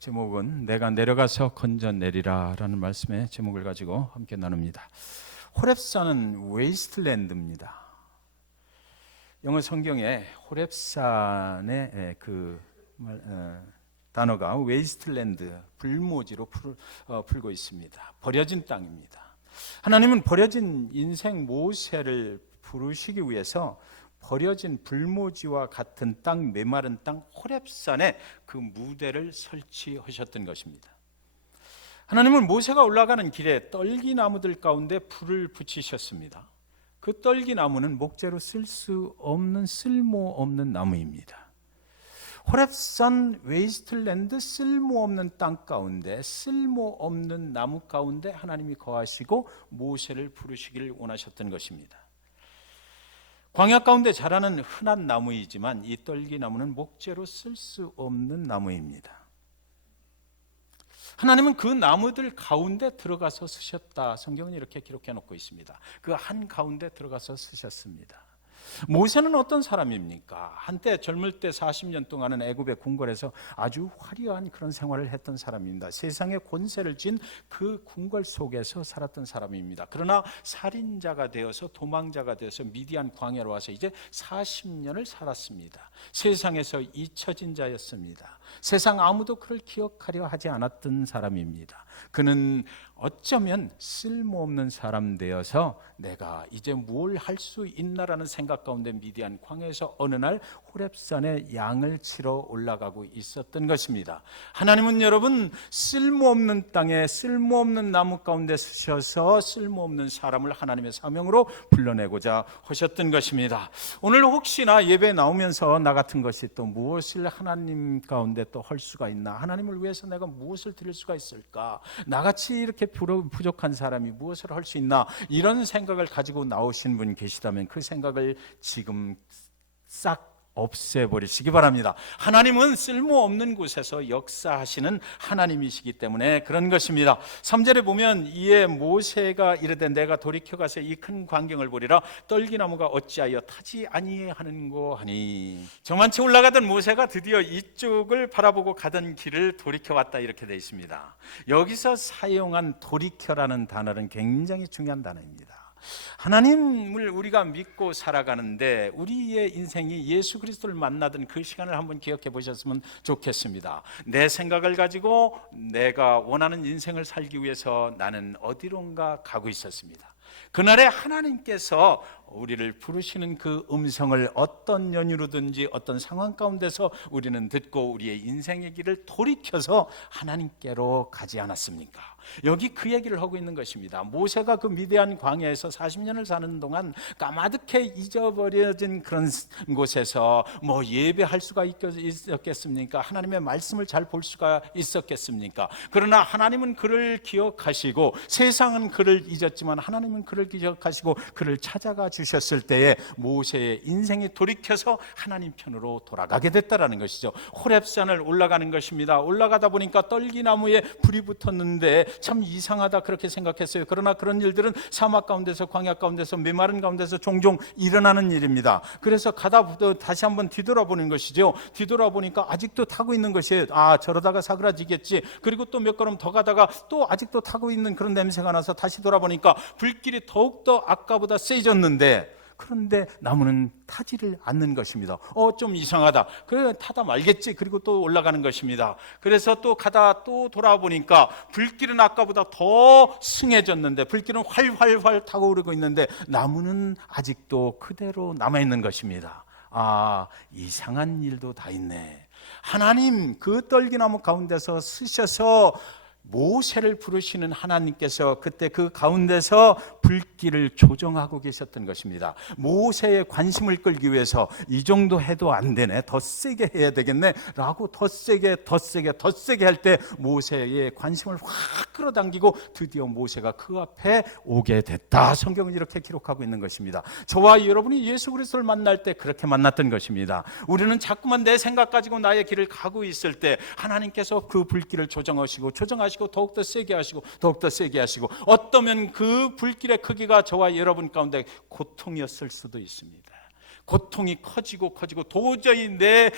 제목은 내가 내려가서 건져내리라 라는 말씀의 제목을 가지고 함께 나눕니다. 호렙산은 웨이스트랜드입니다. 영어 성경에 호렙산의 단어가 웨이스트랜드, 불모지로 풀고 있습니다. 버려진 땅입니다. 하나님은 버려진 인생 모세를 부르시기 위해서 버려진 불모지와 같은 땅, 메마른 땅 호렙산에 그 무대를 설치하셨던 것입니다. 하나님은 모세가 올라가는 길에 떨기나무들 가운데 불을 붙이셨습니다. 그 떨기나무는 목재로 쓸 수 없는 쓸모없는 나무입니다. 호렙산 웨이스트랜드, 쓸모없는 땅 가운데, 쓸모없는 나무 가운데 하나님이 거하시고 모세를 부르시길 원하셨던 것입니다. 광야 가운데 자라는 흔한 나무이지만 이 떨기나무는 목재로 쓸 수 없는 나무입니다. 하나님은 그 나무들 가운데 들어가서 쓰셨다. 성경은 이렇게 기록해 놓고 있습니다. 그 한 가운데 들어가서 쓰셨습니다. 모세는 어떤 사람입니까? 한때 젊을 때 40년 동안은 애굽의 궁궐에서 아주 화려한 그런 생활을 했던 사람입니다. 세상의 권세를 쥔 그 궁궐 속에서 살았던 사람입니다. 그러나 살인자가 되어서 도망자가 되어서 미디안 광야로 와서 이제 40년을 살았습니다. 세상에서 잊혀진 자였습니다. 세상 아무도 그를 기억하려 하지 않았던 사람입니다. 그는 어쩌면 쓸모없는 사람 되어서 내가 이제 뭘 할 수 있나라는 생각 가운데 미디안 광야에서 어느 날 호렙산에 양을 치러 올라가고 있었던 것입니다. 하나님은 여러분 쓸모없는 땅에 쓸모없는 나무 가운데 쓰셔서 쓸모없는 사람을 하나님의 사명으로 불러내고자 하셨던 것입니다. 오늘 혹시나 예배 나오면서 나 같은 것이 또 무엇을 하나님 가운데 또 할 수가 있나, 하나님을 위해서 내가 무엇을 드릴 수가 있을까, 나같이 이렇게 부족한 사람이 무엇을 할 수 있나, 이런 생각을 가지고 나오신 분 계시다면 그 생각을 지금 싹 없애버리시기 바랍니다. 하나님은 쓸모없는 곳에서 역사하시는 하나님이시기 때문에 그런 것입니다. 3절에 보면 이에 모세가 이르되 내가 돌이켜가서 이 큰 광경을 보리라 떨기나무가 어찌하여 타지 아니하는고 하니. 저만치 올라가던 모세가 드디어 이쪽을 바라보고 가던 길을 돌이켜왔다 이렇게 되어 있습니다. 여기서 사용한 돌이켜라는 단어는 굉장히 중요한 단어입니다. 하나님을 우리가 믿고 살아가는데 우리의 인생이 예수 그리스도를 만나던 그 시간을 한번 기억해 보셨으면 좋겠습니다. 내 생각을 가지고 내가 원하는 인생을 살기 위해서 나는 어디론가 가고 있었습니다. 그날에 하나님께서 우리를 부르시는 그 음성을 어떤 연유로든지 어떤 상황 가운데서 우리는 듣고 우리의 인생의 길을 돌이켜서 하나님께로 가지 않았습니까? 여기 그 얘기를 하고 있는 것입니다. 모세가 그 미디안 광야에서 40년을 사는 동안 까마득해 잊어버려진 그런 곳에서 뭐 예배할 수가 있었겠습니까? 하나님의 말씀을 잘 볼 수가 있었겠습니까? 그러나 하나님은 그를 기억하시고 세상은 그를 잊었지만 하나님은 그를 기억하시고 그를 찾아가 주셨을 때에 모세의 인생이 돌이켜서 하나님 편으로 돌아가게 됐다라는 것이죠. 호렙산을 올라가는 것입니다. 올라가다 보니까 떨기나무에 불이 붙었는데 참 이상하다 그렇게 생각했어요. 그러나 그런 일들은 사막 가운데서 광야 가운데서 메마른 가운데서 종종 일어나는 일입니다. 그래서 가다 다시 한번 뒤돌아보는 것이죠. 뒤돌아보니까 아직도 타고 있는 것이에요. 아, 저러다가 사그라지겠지. 그리고 또 몇 걸음 더 가다가 또 아직도 타고 있는 그런 냄새가 나서 다시 돌아보니까 불길이 더욱더 아까보다 세졌는데 그런데 나무는 타지를 않는 것입니다. 좀 이상하다. 그래 타다 말겠지. 그리고 또 올라가는 것입니다. 그래서 또 가다 또 돌아보니까 불길은 아까보다 더 승해졌는데 불길은 활활활 타고 오르고 있는데 나무는 아직도 그대로 남아있는 것입니다. 아, 이상한 일도 다 있네. 하나님 그 떨기나무 가운데서 쓰셔서 모세를 부르시는 하나님께서 그때 그 가운데서 불길을 조정하고 계셨던 것입니다. 모세의 관심을 끌기 위해서 이 정도 해도 안 되네, 더 세게 해야 되겠네 라고 더 세게 할 때 모세의 관심을 확 끌어당기고 드디어 모세가 그 앞에 오게 됐다. 성경은 이렇게 기록하고 있는 것입니다. 저와 여러분이 예수 그리스도를 만날 때 그렇게 만났던 것입니다. 우리는 자꾸만 내 생각 가지고 나의 길을 가고 있을 때 하나님께서 그 불길을 조정하시고 더욱더 세게 하시고 어떠면 그 불길의 크기가 저와 여러분 가운데 고통이었을 수도 있습니다. 고통이 커지고 도저히 내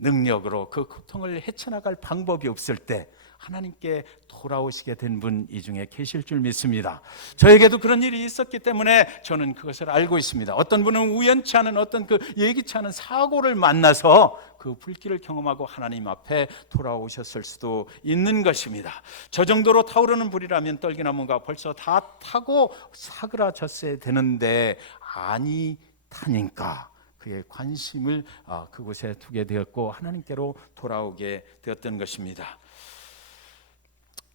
능력으로 그 고통을 헤쳐나갈 방법이 없을 때 하나님께 돌아오시게 된 분 이 중에 계실 줄 믿습니다. 저에게도 그런 일이 있었기 때문에 저는 그것을 알고 있습니다. 어떤 분은 우연치 않은 어떤 그 예기치 않은 사고를 만나서 그 불길을 경험하고 하나님 앞에 돌아오셨을 수도 있는 것입니다. 저 정도로 타오르는 불이라면 떨기나무가 벌써 다 타고 사그라졌어야 되는데 아니 타니까 그의 관심을 그곳에 두게 되었고 하나님께로 돌아오게 되었던 것입니다.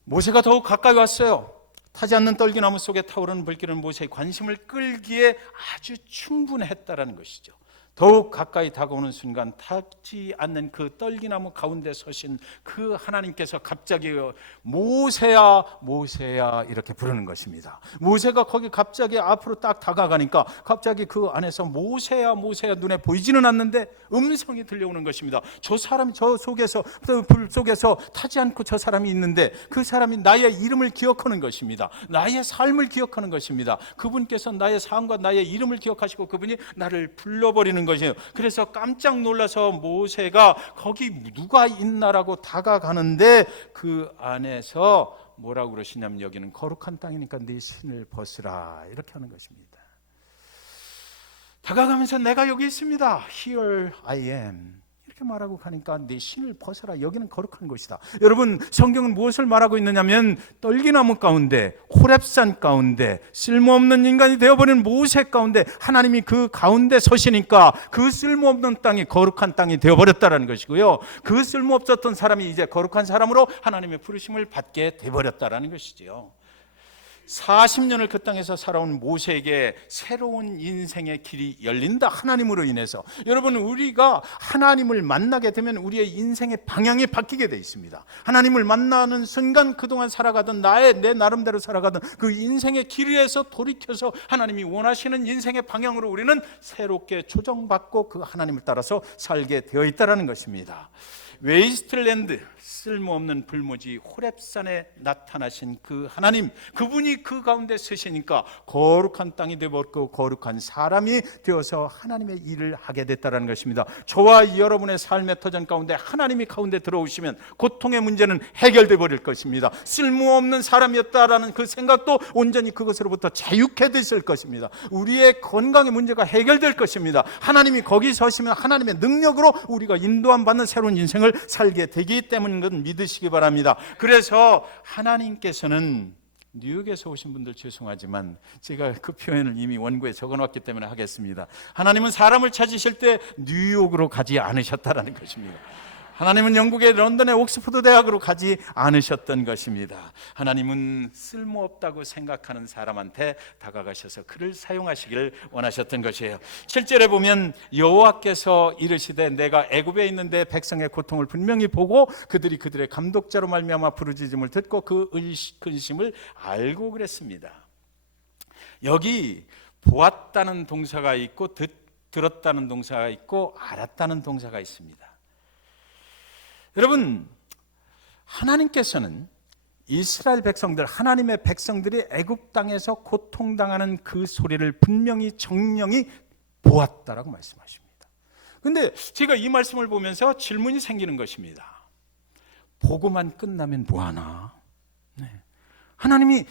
모세가 더욱 가까이 왔어요. 타지 않는 떨기나무 속에 타오르는 불길은 모세의 관심을 끌기에 아주 충분했다라는 것이죠. 더욱 가까이 다가오는 순간 타지 않는 그 떨기나무 가운데 서신 그 하나님께서 갑자기 모세야 모세야 이렇게 부르는 것입니다. 모세가 거기 갑자기 앞으로 딱 다가가니까 갑자기 그 안에서 모세야 모세야 눈에 보이지는 않는데 음성이 들려오는 것입니다. 저 사람이 저 속에서 불 속에서 타지 않고 저 사람이 있는데 그 사람이 나의 이름을 기억하는 것입니다. 나의 삶을 기억하는 것입니다. 그분께서 나의 삶과 나의 이름을 기억하시고 그분이 나를 불러버리는 것이에요. 그래서 깜짝 놀라서 모세가 거기 누가 있나라고 다가가는데 그 안에서 뭐라고 그러시냐면 여기는 거룩한 땅이니까 네 신을 벗으라 이렇게 하는 것입니다. 다가가면서 내가 여기 있습니다. Here I am 이렇게 말하고 가니까 네 신을 벗어라. 여기는 거룩한 곳이다. 여러분 성경은 무엇을 말하고 있느냐면 떨기나무 가운데 호렙산 가운데 쓸모없는 인간이 되어버린 모세 가운데 하나님이 그 가운데 서시니까 그 쓸모없는 땅이 거룩한 땅이 되어버렸다는 것이고요. 그 쓸모없었던 사람이 이제 거룩한 사람으로 하나님의 부르심을 받게 되어버렸다는 것이지요. 40년을 그 땅에서 살아온 모세에게 새로운 인생의 길이 열린다. 하나님으로 인해서. 여러분 우리가 하나님을 만나게 되면 우리의 인생의 방향이 바뀌게 돼 있습니다. 하나님을 만나는 순간 그동안 살아가던 내 나름대로 살아가던 그 인생의 길에서 돌이켜서 하나님이 원하시는 인생의 방향으로 우리는 새롭게 조정받고 그 하나님을 따라서 살게 되어 있다는 것입니다. 웨이스트랜드 쓸모없는 불모지 호렙산에 나타나신 그 하나님, 그분이 그 가운데 서시니까 거룩한 땅이 되었고 거룩한 사람이 되어서 하나님의 일을 하게 됐다는 것입니다. 저와 여러분의 삶의 터전 가운데 하나님이 가운데 들어오시면 고통의 문제는 해결돼 버릴 것입니다. 쓸모없는 사람이었다라는 그 생각도 온전히 그것으로부터 자유케 됐을 것입니다. 우리의 건강의 문제가 해결될 것입니다. 하나님이 거기 서시면 하나님의 능력으로 우리가 인도함 받는 새로운 인생을 살게 되기 때문인 것 믿으시기 바랍니다. 그래서 하나님께서는 뉴욕에서 오신 분들 죄송하지만 제가 그 표현을 이미 원고에 적어놨기 때문에 하겠습니다. 하나님은 사람을 찾으실 때 뉴욕으로 가지 않으셨다라는 것입니다. 하나님은 영국의 런던의 옥스퍼드 대학으로 가지 않으셨던 것입니다. 하나님은 쓸모없다고 생각하는 사람한테 다가가셔서 그를 사용하시기를 원하셨던 것이에요. 7절에 보면 여호와께서 이르시되 내가 애굽에 있는데 백성의 고통을 분명히 보고 그들이 그들의 감독자로 말미암아 부르짖음을 듣고 그 근심을 알고 그랬습니다. 여기 보았다는 동사가 있고 들었다는 동사가 있고 알았다는 동사가 있습니다. 여러분 하나님께서는 이스라엘 백성들 하나님의 백성들이 애굽 땅에서 고통당하는 그 소리를 분명히 정령이 보았다라고 말씀하십니다. 그런데 제가 이 말씀을 보면서 질문이 생기는 것입니다. 보고만 끝나면 뭐하나? 네. 하나님이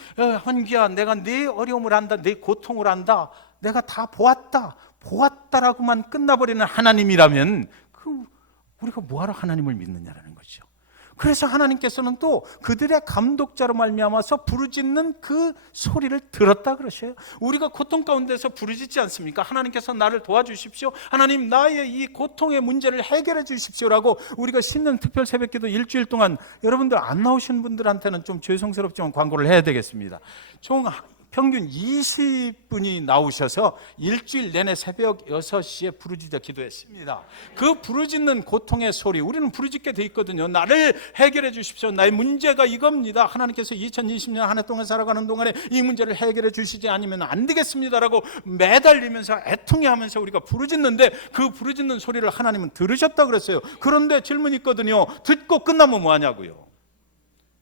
헌기야 내가 네 어려움을 안다 네 고통을 안다 내가 다 보았다라고만 끝나버리는 하나님이라면 우리가 뭐하러 하나님을 믿느냐라는 거죠. 그래서 하나님께서는 또 그들의 감독자로 말미암아서 부르짖는 그 소리를 들었다 그러셔요. 우리가 고통 가운데서 부르짖지 않습니까? 하나님께서 나를 도와주십시오. 하나님 나의 이 고통의 문제를 해결해 주십시오라고 우리가 신는 특별 새벽기도 일주일 동안 여러분들 안 나오신 분들한테는 좀 죄송스럽지만 광고를 해야 되겠습니다. 총 평균 20분이 나오셔서 일주일 내내 새벽 6시에 부르짖어 기도했습니다. 그 부르짖는 고통의 소리 우리는 부르짖게 돼 있거든요. 나를 해결해 주십시오. 나의 문제가 이겁니다. 하나님께서 2020년 한 해 동안 살아가는 동안에 이 문제를 해결해 주시지 않으면 안 되겠습니다라고 매달리면서 애통해하면서 우리가 부르짖는데 그 부르짖는 소리를 하나님은 들으셨다 그랬어요. 그런데 질문이 있거든요. 듣고 끝나면 뭐하냐고요.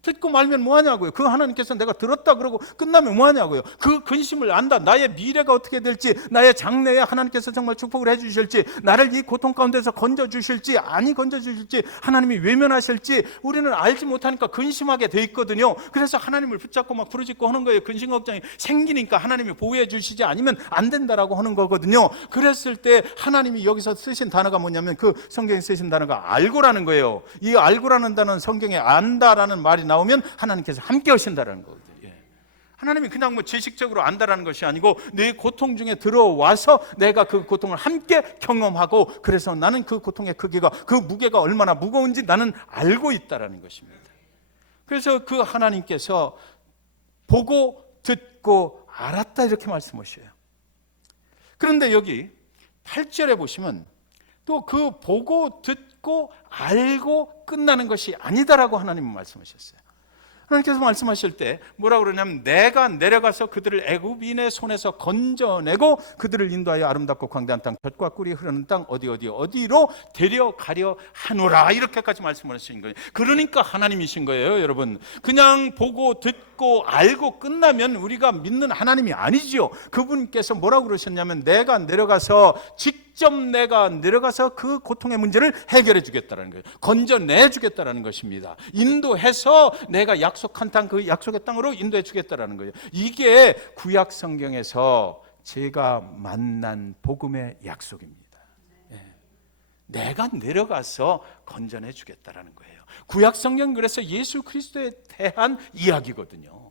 듣고 말면 뭐하냐고요. 그 하나님께서 내가 들었다 그러고 끝나면 뭐하냐고요. 그 근심을 안다. 나의 미래가 어떻게 될지, 나의 장래에 하나님께서 정말 축복을 해주실지, 나를 이 고통 가운데서 건져주실지 아니 건져주실지, 하나님이 외면하실지 우리는 알지 못하니까 근심하게 돼 있거든요. 그래서 하나님을 붙잡고 막 부르짖고 하는 거예요. 근심 걱정이 생기니까 하나님이 보호해 주시지 않으면 안 된다라고 하는 거거든요. 그랬을 때 하나님이 여기서 쓰신 단어가 뭐냐면, 그 성경에 쓰신 단어가 알고라는 거예요. 이 알고라는 단어는 성경에 안다라는 말이 나오면 하나님께서 함께 하신다라는 거거든요. 하나님이 그냥 뭐 지식적으로 안다라는 것이 아니고 내 고통 중에 들어와서 내가 그 고통을 함께 경험하고, 그래서 나는 그 고통의 크기가, 그 무게가 얼마나 무거운지 나는 알고 있다라는 것입니다. 그래서 그 하나님께서 보고 듣고 알았다 이렇게 말씀하셔요. 그런데 여기 8절에 보시면 또 그 보고 듣고 알고 끝나는 것이 아니다라고 하나님은 말씀하셨어요. 하나님께서 말씀하실 때 뭐라고 그러냐면, 내가 내려가서 그들을 애굽인의 손에서 건져내고 그들을 인도하여 아름답고 광대한 땅, 젖과 꿀이 흐르는 땅 어디로 데려가려 하노라, 이렇게까지 말씀을 하신 거예요. 그러니까 하나님이신 거예요, 여러분. 그냥 보고 듣고 알고 끝나면 우리가 믿는 하나님이 아니지요. 그분께서 뭐라고 그러셨냐면, 내가 내려가서 직접 내가 내려가서 그 고통의 문제를 해결해 주겠다는 거예요. 건져내 주겠다는 것입니다. 인도해서 내가 약속한 땅, 그 약속의 땅으로 인도해 주겠다는 거예요. 이게 구약 성경에서 제가 만난 복음의 약속입니다. 내가 내려가서 건져내 주겠다는 거예요. 구약 성경, 그래서 예수 그리스도에 대한 이야기거든요.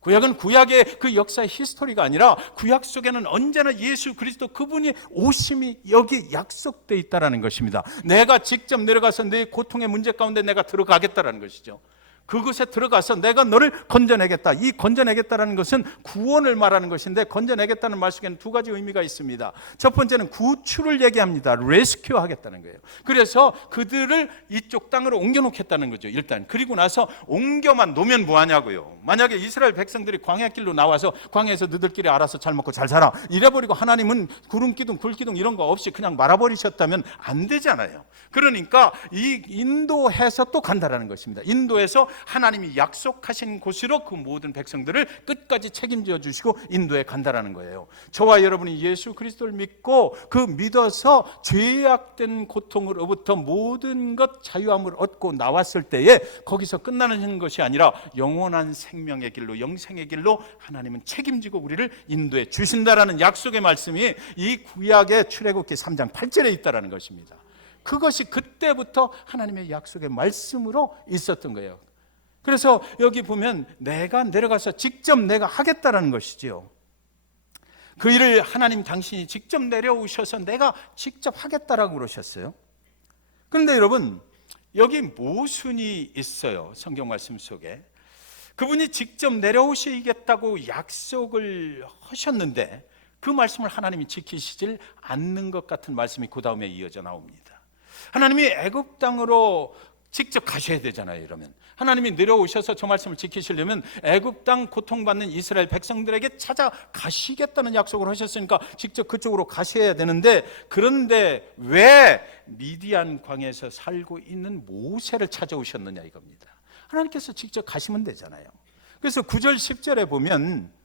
구약은 구약의 그 역사의 히스토리가 아니라 구약 속에는 언제나 예수 그리스도 그분이 오심이 여기 약속되어 있다는 것입니다. 내가 직접 내려가서 내 고통의 문제 가운데 내가 들어가겠다는 것이죠. 그곳에 들어가서 내가 너를 건져내겠다. 이 건져내겠다는 것은 구원을 말하는 것인데, 건져내겠다는 말 속에는 두 가지 의미가 있습니다. 첫 번째는 구출을 얘기합니다. 레스큐 하겠다는 거예요. 그래서 그들을 이쪽 땅으로 옮겨놓겠다는 거죠, 일단. 그리고 나서 옮겨만 놓으면 뭐하냐고요. 만약에 이스라엘 백성들이 광야길로 나와서 광야에서 너들끼리 알아서 잘 먹고 잘 살아 이래버리고 하나님은 구름기둥 굴기둥 이런 거 없이 그냥 말아버리셨다면 안 되잖아요. 그러니까 이 인도해서 또 간다라는 것입니다. 인도해서 하나님이 약속하신 곳으로 그 모든 백성들을 끝까지 책임져 주시고 인도에 간다라는 거예요. 저와 여러분이 예수 그리스도를 믿고 그 믿어서 죄악된 고통으로부터 모든 것 자유함을 얻고 나왔을 때에 거기서 끝나는 것이 아니라 영원한 생명의 길로, 영생의 길로 하나님은 책임지고 우리를 인도해 주신다라는 약속의 말씀이 이 구약의 출애굽기 3장 8절에 있다라는 것입니다. 그것이 그때부터 하나님의 약속의 말씀으로 있었던 거예요. 그래서 여기 보면 내가 내려가서 직접 내가 하겠다라는 것이지요. 그 일을 하나님 당신이 직접 내려오셔서 내가 직접 하겠다라고 그러셨어요. 그런데 여러분, 여기 모순이 있어요. 성경 말씀 속에. 그분이 직접 내려오시겠다고 약속을 하셨는데 그 말씀을 하나님이 지키시질 않는 것 같은 말씀이 그 다음에 이어져 나옵니다. 하나님이 애굽 땅으로 직접 가셔야 되잖아요. 이러면 하나님이 내려오셔서 저 말씀을 지키시려면 애굽 땅 고통받는 이스라엘 백성들에게 찾아가시겠다는 약속을 하셨으니까 직접 그쪽으로 가셔야 되는데, 그런데 왜 미디안 광야에서 살고 있는 모세를 찾아오셨느냐 이겁니다. 하나님께서 직접 가시면 되잖아요. 그래서 9절 10절에 보면,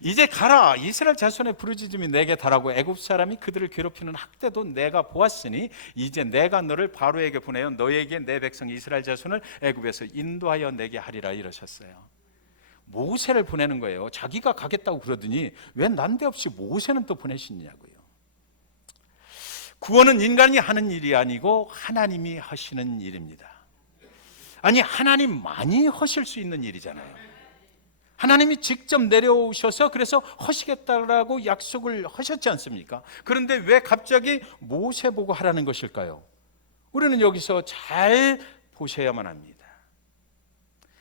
이제 가라, 이스라엘 자손의 부르짖음이 내게 달하고 애굽 사람이 그들을 괴롭히는 학대도 내가 보았으니 이제 내가 너를 바로에게 보내어 너에게 내 백성 이스라엘 자손을 애굽에서 인도하여 내게 하리라 이러셨어요. 모세를 보내는 거예요. 자기가 가겠다고 그러더니 왜 난데없이 모세는 또 보내시냐고요. 구원은 인간이 하는 일이 아니고 하나님이 하시는 일입니다. 아니, 하나님만이 하실 수 있는 일이잖아요. 하나님이 직접 내려오셔서 그래서 하시겠다라고 약속을 하셨지 않습니까? 그런데 왜 갑자기 모세 보고 하라는 것일까요? 우리는 여기서 잘 보셔야만 합니다.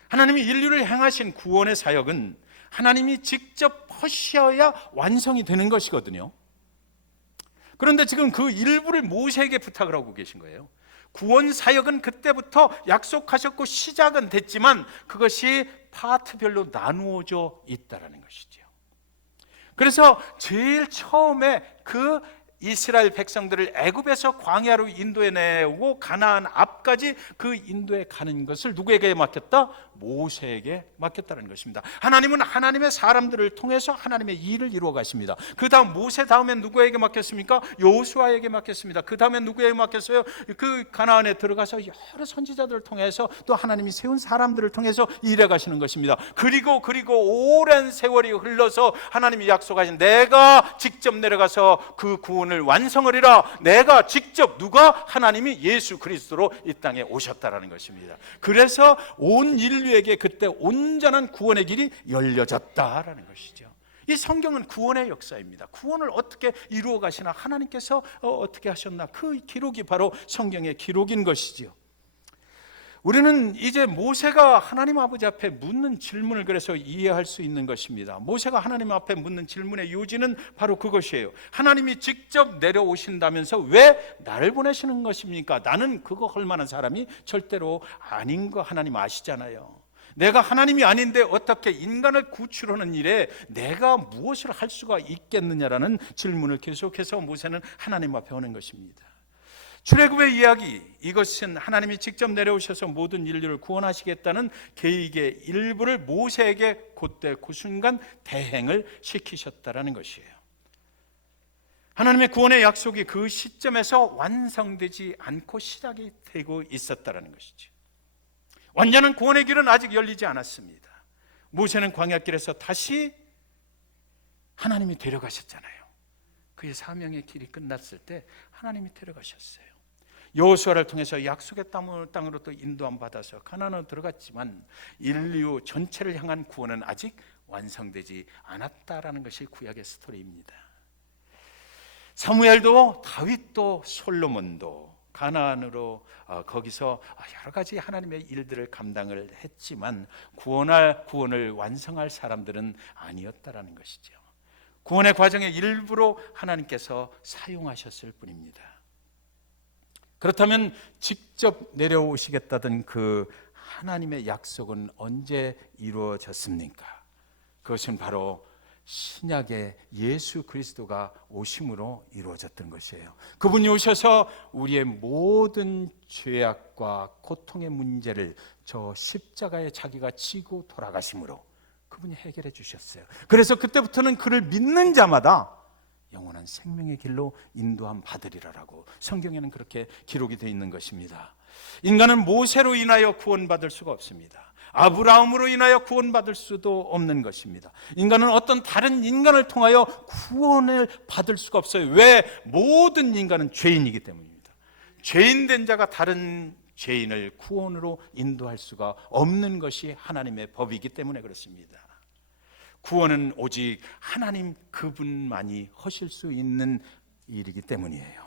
하나님이 인류를 향하신 구원의 사역은 하나님이 직접 하셔야 완성이 되는 것이거든요. 그런데 지금 그 일부를 모세에게 부탁을 하고 계신 거예요. 구원 사역은 그때부터 약속하셨고 시작은 됐지만 그것이 파트별로 나누어져 있다라는 것이죠. 그래서 제일 처음에 그 이스라엘 백성들을 애굽에서 광야로 인도해 내오고 가나안 앞까지 그 인도에 가는 것을 누구에게 맡겼다? 모세에게 맡겼다는 것입니다. 하나님은 하나님의 사람들을 통해서 하나님의 일을 이루어 가십니다. 그 다음 모세 다음에 누구에게 맡겼습니까? 여호수아에게 맡겼습니다. 그 다음에 누구에게 맡겼어요? 그 가나안에 들어가서 여러 선지자들을 통해서 또 하나님이 세운 사람들을 통해서 일해 가시는 것입니다. 그리고 오랜 세월이 흘러서 하나님이 약속하신 내가 직접 내려가서 그 구원을 완성하리라. 내가 직접 누가? 하나님이 예수 그리스도로 이 땅에 오셨다라는 것입니다. 그래서 온 인류에게 그때 온전한 구원의 길이 열려졌다라는 것이죠. 이 성경은 구원의 역사입니다. 구원을 어떻게 이루어 가시나, 하나님께서 어떻게 하셨나, 그 기록이 바로 성경의 기록인 것이지요. 우리는 이제 모세가 하나님 아버지 앞에 묻는 질문을 그래서 이해할 수 있는 것입니다. 모세가 하나님 앞에 묻는 질문의 요지는 바로 그것이에요. 하나님이 직접 내려오신다면서 왜 나를 보내시는 것입니까? 나는 그거 할 만한 사람이 절대로 아닌 거 하나님 아시잖아요. 내가 하나님이 아닌데 어떻게 인간을 구출하는 일에 내가 무엇을 할 수가 있겠느냐라는 질문을 계속해서 모세는 하나님 앞에 오는 것입니다. 출애굽의 이야기, 이것은 하나님이 직접 내려오셔서 모든 인류를 구원하시겠다는 계획의 일부를 모세에게 그때 그 순간 대행을 시키셨다라는 것이에요. 하나님의 구원의 약속이 그 시점에서 완성되지 않고 시작이 되고 있었다라는 것이죠. 완전한 구원의 길은 아직 열리지 않았습니다. 모세는 광야길에서 다시 하나님이 데려가셨잖아요. 그의 사명의 길이 끝났을 때 하나님이 데려가셨어요. 여호수아를 통해서 약속의 땅으로 또 인도함 받아서 가나안으로 들어갔지만 인류 전체를 향한 구원은 아직 완성되지 않았다라는 것이 구약의 스토리입니다. 사무엘도 다윗도 솔로몬도 가나안으로 거기서 여러 가지 하나님의 일들을 감당을 했지만 구원을 완성할 사람들은 아니었다라는 것이죠. 구원의 과정의 일부로 하나님께서 사용하셨을 뿐입니다. 그렇다면 직접 내려오시겠다던 그 하나님의 약속은 언제 이루어졌습니까? 그것은 바로 신약의 예수 그리스도가 오심으로 이루어졌던 것이에요. 그분이 오셔서 우리의 모든 죄악과 고통의 문제를 저 십자가에 자기가 지고 돌아가심으로 그분이 해결해 주셨어요. 그래서 그때부터는 그를 믿는 자마다 영원한 생명의 길로 인도함 받으리라라고 성경에는 그렇게 기록이 되어 있는 것입니다. 인간은 모세로 인하여 구원받을 수가 없습니다. 아브라함으로 인하여 구원받을 수도 없는 것입니다. 인간은 어떤 다른 인간을 통하여 구원을 받을 수가 없어요. 왜? 모든 인간은 죄인이기 때문입니다. 죄인된 자가 다른 죄인을 구원으로 인도할 수가 없는 것이 하나님의 법이기 때문에 그렇습니다. 구원은 오직 하나님 그분만이 하실 수 있는 일이기 때문이에요.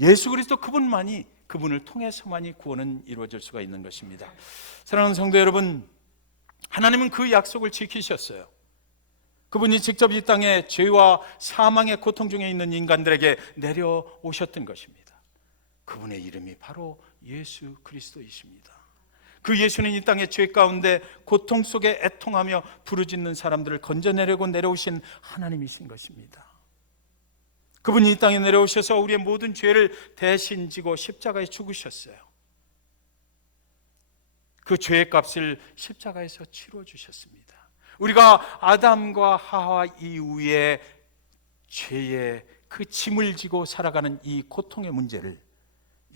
예수 그리스도 그분을 통해서만이 구원은 이루어질 수가 있는 것입니다. 사랑하는 성도 여러분, 하나님은 그 약속을 지키셨어요. 그분이 직접 이 땅에 죄와 사망의 고통 중에 있는 인간들에게 내려오셨던 것입니다. 그분의 이름이 바로 예수 그리스도이십니다. 그 예수는 이 땅의 죄 가운데 고통 속에 애통하며 부르짖는 사람들을 건져내려고 내려오신 하나님이신 것입니다. 그분이 이 땅에 내려오셔서 우리의 모든 죄를 대신 지고 십자가에 죽으셨어요. 그 죄의 값을 십자가에서 치러 주셨습니다. 우리가 아담과 하와 이후에 죄의 그 짐을 지고 살아가는 이 고통의 문제를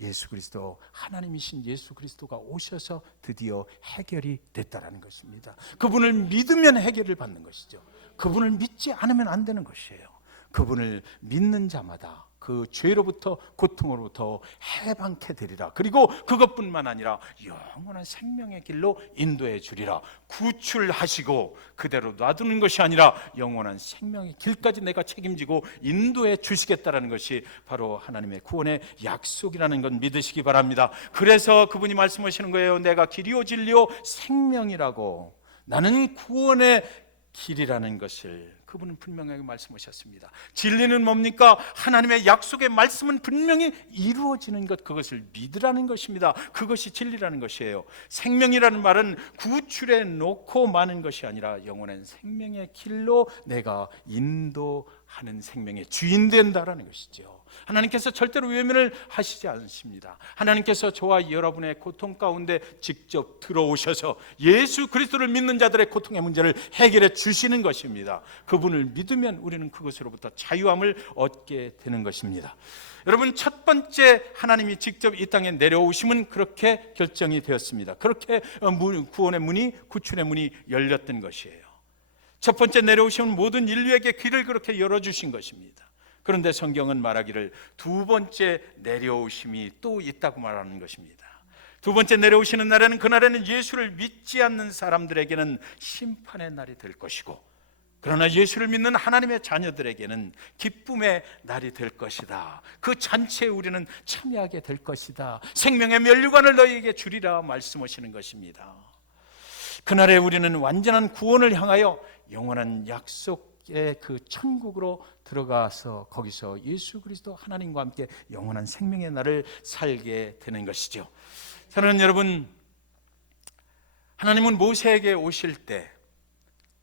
예수 그리스도, 하나님이신 예수 그리스도가 오셔서 드디어 해결이 됐다라는 것입니다. 그분을 믿으면 해결을 받는 것이죠. 그분을 믿지 않으면 안 되는 것이에요. 그분을 믿는 자마다 그 죄로부터, 고통으로부터 해방케 되리라. 그리고 그것뿐만 아니라 영원한 생명의 길로 인도해 주리라. 구출하시고 그대로 놔두는 것이 아니라 영원한 생명의 길까지 내가 책임지고 인도해 주시겠다라는 것이 바로 하나님의 구원의 약속이라는 건 믿으시기 바랍니다. 그래서 그분이 말씀하시는 거예요. 내가 길이요 진리요 생명이라고. 나는 구원의 길이라는 것을 그분은 분명하게 말씀하셨습니다. 진리는 뭡니까? 하나님의 약속의 말씀은 분명히 이루어지는 것, 그것을 믿으라는 것입니다. 그것이 진리라는 것이에요. 생명이라는 말은 구출해 놓고 마는 것이 아니라 영원한 생명의 길로 내가 인도하는 하는 생명의 주인 된다라는 것이죠. 하나님께서 절대로 외면을 하시지 않습니다. 하나님께서 저와 여러분의 고통 가운데 직접 들어오셔서 예수 그리스도를 믿는 자들의 고통의 문제를 해결해 주시는 것입니다. 그분을 믿으면 우리는 그것으로부터 자유함을 얻게 되는 것입니다. 여러분, 첫 번째 하나님이 직접 이 땅에 내려오심은 그렇게 결정이 되었습니다. 그렇게 구원의 문이, 구출의 문이 열렸던 것이에요. 첫 번째 내려오심은 모든 인류에게 길을 그렇게 열어주신 것입니다. 그런데 성경은 말하기를 두 번째 내려오심이 또 있다고 말하는 것입니다. 두 번째 내려오시는 날에는, 그날에는 예수를 믿지 않는 사람들에게는 심판의 날이 될 것이고, 그러나 예수를 믿는 하나님의 자녀들에게는 기쁨의 날이 될 것이다. 그 잔치에 우리는 참여하게 될 것이다. 생명의 면류관을 너희에게 주리라 말씀하시는 것입니다. 그날에 우리는 완전한 구원을 향하여 영원한 약속의 그 천국으로 들어가서 거기서 예수 그리스도 하나님과 함께 영원한 생명의 날을 살게 되는 것이죠. 사랑하는 여러분, 하나님은 모세에게 오실 때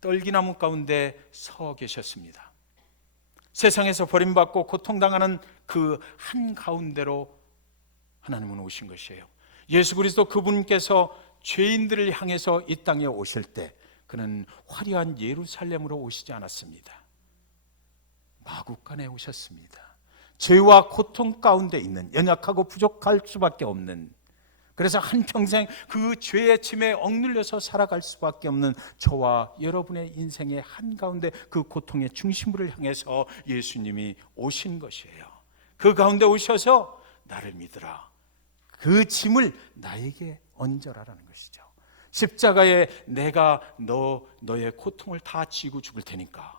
떨기나무 가운데 서 계셨습니다. 세상에서 버림받고 고통당하는 그 한가운데로 하나님은 오신 것이에요. 예수 그리스도 그분께서 죄인들을 향해서 이 땅에 오실 때 그는 화려한 예루살렘으로 오시지 않았습니다. 마구간에 오셨습니다. 죄와 고통 가운데 있는, 연약하고 부족할 수밖에 없는, 그래서 한평생 그 죄의 짐에 억눌려서 살아갈 수밖에 없는 저와 여러분의 인생의 한가운데 그 고통의 중심부를 향해서 예수님이 오신 것이에요. 그 가운데 오셔서 나를 믿으라, 그 짐을 나에게 얹어라라는 것이죠. 십자가에 내가 너의 고통을 다 지고 죽을 테니까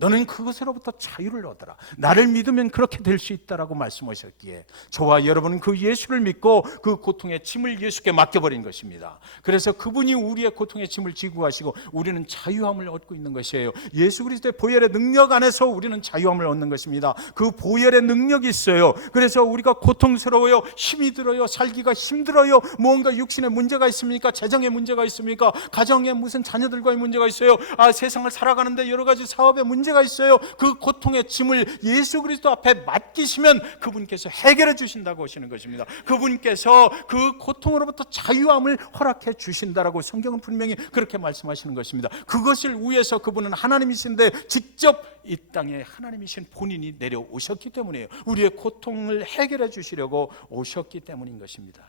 너는 그것으로부터 자유를 얻어라. 나를 믿으면 그렇게 될 수 있다라고 말씀하셨기에 저와 여러분은 그 예수를 믿고 그 고통의 짐을 예수께 맡겨버린 것입니다. 그래서 그분이 우리의 고통의 짐을 지고 가시고 우리는 자유함을 얻고 있는 것이에요. 예수 그리스도의 보혈의 능력 안에서 우리는 자유함을 얻는 것입니다. 그 보혈의 능력이 있어요. 그래서 우리가 고통스러워요, 힘이 들어요, 살기가 힘들어요, 무언가 육신에 문제가 있습니까? 재정에 문제가 있습니까? 가정에 무슨 자녀들과의 문제가 있어요, 세상을 살아가는데 여러 가지 사업에 문제가 있어요. 그 고통의 짐을 예수 그리스도 앞에 맡기시면 그분께서 해결해 주신다고 하시는 것입니다. 그분께서 그 고통으로부터 자유함을 허락해 주신다라고 성경은 분명히 그렇게 말씀하시는 것입니다. 그것을 위해서 그분은 하나님이신데 직접 이 땅에 하나님이신 본인이 내려오셨기 때문이에요. 우리의 고통을 해결해 주시려고 오셨기 때문인 것입니다.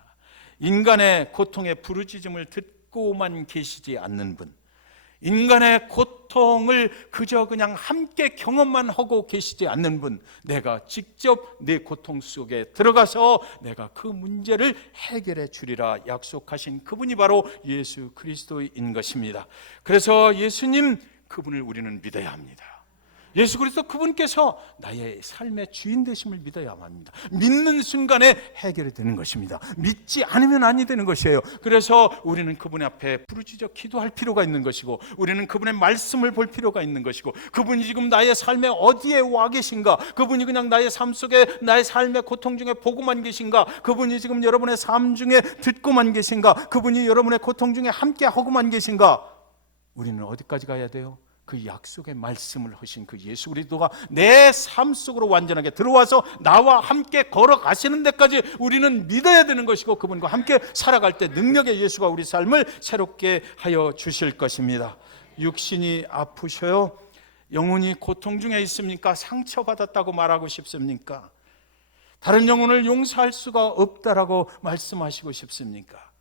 인간의 고통의 부르짖음을 듣고만 계시지 않는 분, 인간의 고통을 그저 그냥 함께 경험만 하고 계시지 않는 분, 내가 직접 내 고통 속에 들어가서 내가 그 문제를 해결해 주리라 약속하신 그분이 바로 예수 그리스도인 것입니다. 그래서 예수님, 그분을 우리는 믿어야 합니다. 예수 그리스도 그분께서 나의 삶의 주인 되심을 믿어야만 합니다. 믿는 순간에 해결이 되는 것입니다. 믿지 않으면 아니 되는 것이에요. 그래서 우리는 그분 앞에 부르짖어 기도할 필요가 있는 것이고, 우리는 그분의 말씀을 볼 필요가 있는 것이고, 그분이 지금 나의 삶에 어디에 와 계신가, 그분이 그냥 나의 삶 속에 나의 삶의 고통 중에 보고만 계신가, 그분이 지금 여러분의 삶 중에 듣고만 계신가, 그분이 여러분의 고통 중에 함께 하고만 계신가, 우리는 어디까지 가야 돼요? 그 약속의 말씀을 하신 그 예수 그리스도가 내 삶 속으로 완전하게 들어와서 나와 함께 걸어가시는 데까지 우리는 믿어야 되는 것이고, 그분과 함께 살아갈 때 능력의 예수가 우리 삶을 새롭게 하여 주실 것입니다. 육신이 아프셔요? 영혼이 고통 중에 있습니까? 상처받았다고 말하고 싶습니까? 다른 영혼을 용서할 수가 없다라고 말씀하시고 싶습니까?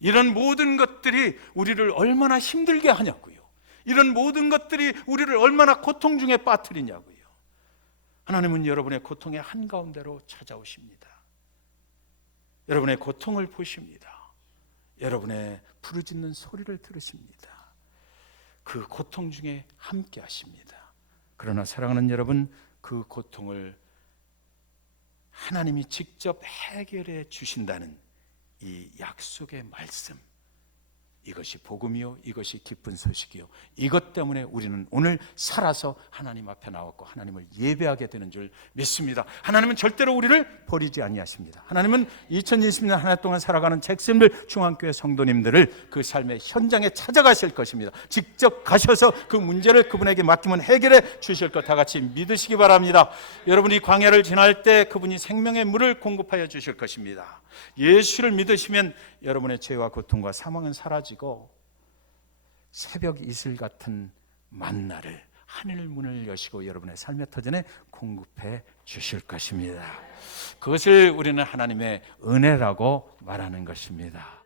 이런 모든 것들이 우리를 얼마나 힘들게 하냐고요. 이런 모든 것들이 우리를 얼마나 고통 중에 빠뜨리냐고요. 하나님은 여러분의 고통의 한가운데로 찾아오십니다. 여러분의 고통을 보십니다. 여러분의 부르짖는 소리를 들으십니다. 그 고통 중에 함께 하십니다. 그러나 사랑하는 여러분, 그 고통을 하나님이 직접 해결해 주신다는 이 약속의 말씀, 이것이 복음이요, 이것이 기쁜 소식이요. 이것 때문에 우리는 오늘 살아서 하나님 앞에 나왔고 하나님을 예배하게 되는 줄 믿습니다. 하나님은 절대로 우리를 버리지 아니하십니다. 하나님은 2020년 한 해 동안 살아가는 잭슨빌 중앙교회 성도님들을 그 삶의 현장에 찾아가실 것입니다. 직접 가셔서 그 문제를 그분에게 맡기면 해결해 주실 것 다 같이 믿으시기 바랍니다. 여러분이 광야를 지날 때 그분이 생명의 물을 공급하여 주실 것입니다. 예수를 믿으시면 여러분의 죄와 고통과 사망은 사라지고 새벽 이슬 같은 만나를 하늘 문을 여시고 여러분의 삶의 터전에 공급해 주실 것입니다. 그것을 우리는 하나님의 은혜라고 말하는 것입니다.